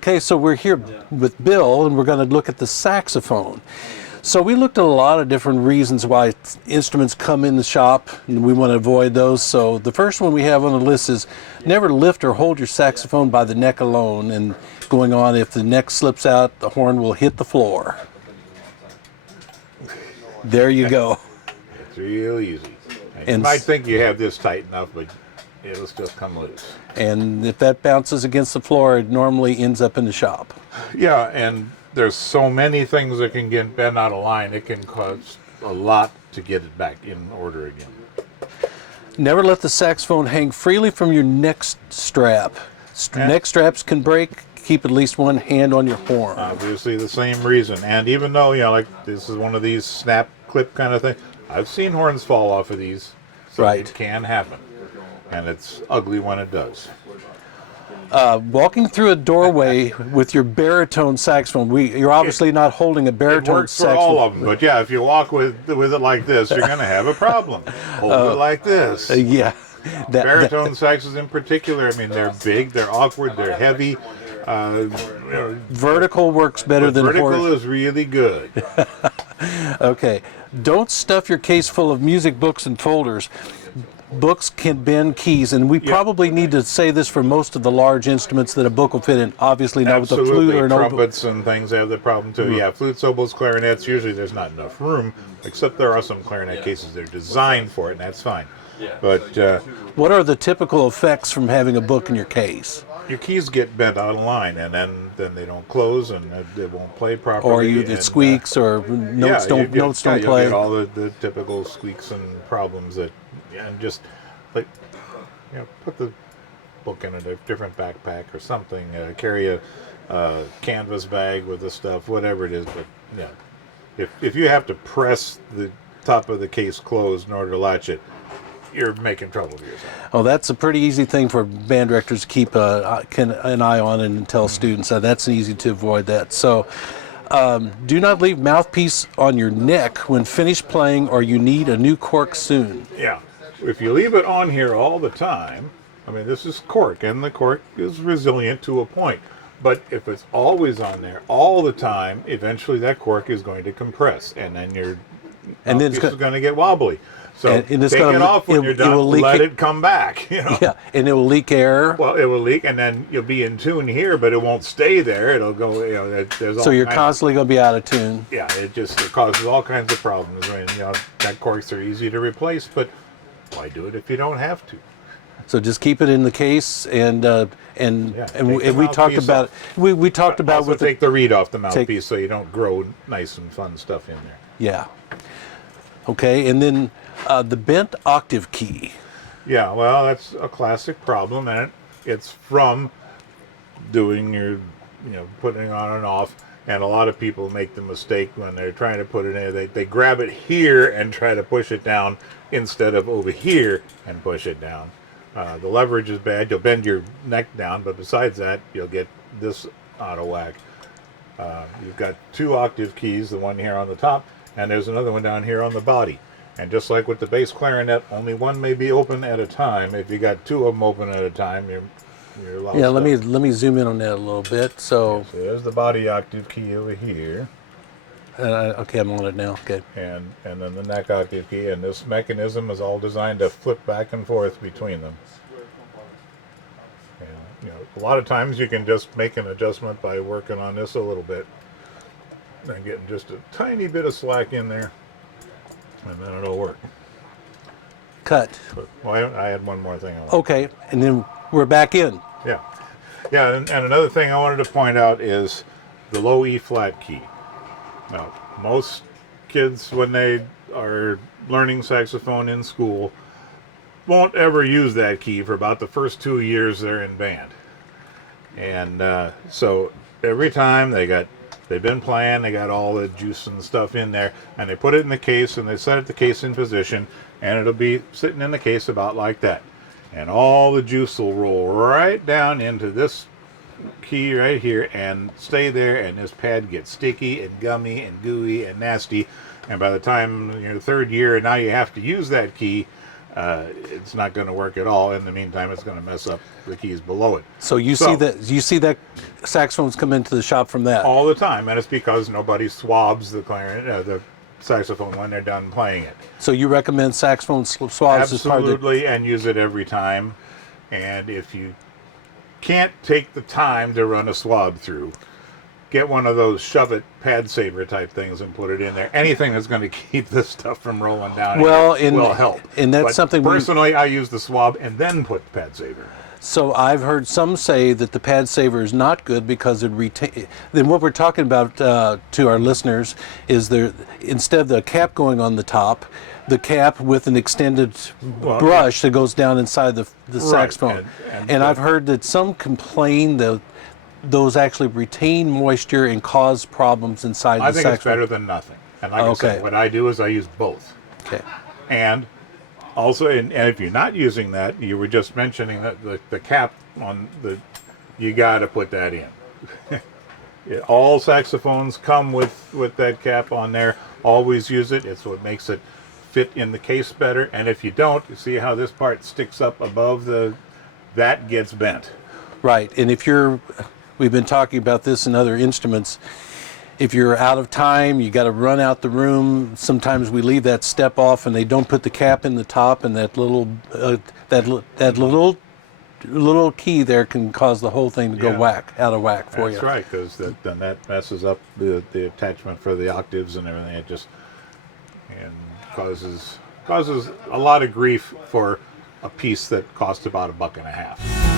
Okay, so we're here with Bill, and we're going to look at the saxophone. So we looked at a lot of different reasons why instruments come in the shop, and we want to avoid those. So the first one we have on the list is never lift or hold your saxophone by the neck alone. And going on, if the neck slips out, the horn will hit the floor. There you go. It's real easy. And you And might think you have this tight enough, but it'll just come loose. And if that bounces against the floor, it normally ends up in the shop. Yeah, and there's so many things that can get bent out of line. It can cost a lot to get it back in order again. Never let the saxophone hang freely from your neck strap. Neck straps can break. Keep at least one hand on your horn. Obviously the same reason. And even though, like this is one of these snap clip kind of thing, I've seen horns fall off of these. So Right. It can happen. And it's ugly when it does. Walking through a doorway with your baritone saxophone. You're obviously not holding a It baritone works for saxophone. all of them, but yeah, if you walk with it like this, you're going to have a problem. Hold it like this. Yeah. Baritone saxes in particular, I mean, they're big, they're awkward, they're heavy. Vertical works better than vertical horizontal. is really good. Okay. Don't stuff your case full of music books and folders. Books can bend keys, and we probably need to say this for most of the large instruments that a book will fit in. Obviously not with a flute or an oboe. Trumpets and things have the problem too. Yeah, flutes, oboes, clarinets, usually there's not enough room, except there are some clarinet cases that are designed for it, and that's fine. But What are the typical effects from having a book in your case? your keys get bent out of line, and then they don't close, and they won't play properly. Or it squeaks, or notes don't play. You get all the typical squeaks and problems and just like put the book in a different backpack or something. Carry a canvas bag with the stuff, whatever it is. But if you have to press the top of the case closed in order to latch it, you're making trouble for yourself. Oh, that's a pretty easy thing for band directors to keep an eye on and tell students. That's easy to avoid that. So do not leave mouthpiece on your neck when finished playing, or you need a new cork soon. Yeah. If you leave it on here all the time, I mean, this is cork, and the cork is resilient to a point. But if it's always on there all the time, eventually that cork is going to compress, and then your mouthpiece is going to get wobbly. So and take it off when you're done, let it come back. Yeah, and it will leak air. Well, it will leak, and then you'll be in tune here, but it won't stay there. It'll go, there's all so you're constantly going to be out of tune. Yeah, it causes all kinds of problems. I mean, neck corks are easy to replace, but why do it if you don't have to? So just keep it in the case, and we talked about we talked about also take the reed off the mouthpiece so you don't grow nice and fun stuff in there. Yeah. Okay, and then the bent octave key. Yeah, well, that's a classic problem, and it's from doing your, putting it on and off. And a lot of people make the mistake when they're trying to put it in. They grab it here and try to push it down instead of over here and push it down. The leverage is bad. You'll bend your neck down, but besides that, you'll get this out of whack. You've got two octave keys, the one here on the top, and there's another one down here on the body. And just like with the bass clarinet, only one may be open at a time. If you got two of them open at a time, you're lost. Yeah, let me zoom in on that a little bit. So there's the body octave key over here. Okay, I'm on it now. Okay. And then the neck octave key, and this mechanism is all designed to flip back and forth between them. And a lot of times you can just make an adjustment by working on this a little bit and getting just a tiny bit of slack in there, and then it'll work. Cut. Well, I had one more thing. Okay, and then we're back in. Yeah, and another thing I wanted to point out is the low E flat key. Now, most kids, when they are learning saxophone in school, won't ever use that key for about the first 2 years they're in band. And so every time they've been playing, they got all the juice and stuff in there, and they put it in the case, and they set the case in position, and it'll be sitting in the case about like that. And all the juice will roll right down into this key right here and stay there, and this pad gets sticky and gummy and gooey and nasty, and by the time third year and now you have to use that key, it's not going to work at all. In the meantime, it's going to mess up the keys below it. So you see that saxophones come into the shop from that? All the time, and it's because nobody swabs the clarinet, the saxophone when they're done playing it. So you recommend saxophone swabs as part of the... Absolutely, and use it every time. And if you can't take the time to run a swab through, get one of those shove-it pad saver type things and put it in there. Anything that's going to keep this stuff from rolling down will help. And that's but something personally, I use the swab and then put the pad saver. So I've heard some say that the pad saver is not good because it retain. Then what we're talking about to our listeners is there, instead of the cap going on the top, the cap with an extended brush that goes down inside the saxophone. And I've heard that some complain that those actually retain moisture and cause problems inside the saxophone. I think it's better than nothing. And like I said, what I do is I use both. Okay. And also, and if you're not using that, you were just mentioning that the cap on the, you got to put that in. All saxophones come with that cap on there. Always use it. It's what makes it fit in the case better. And if you don't, you see how this part sticks up above that gets bent. Right. And if we've been talking about this in other instruments. If you're out of time, you got to run out the room. Sometimes we leave that step off, and they don't put the cap in the top, and that little little key there can cause the whole thing to go out of whack for you. That's right, because then that messes up the attachment for the octaves and everything. It just causes a lot of grief for a piece that cost about $1.50.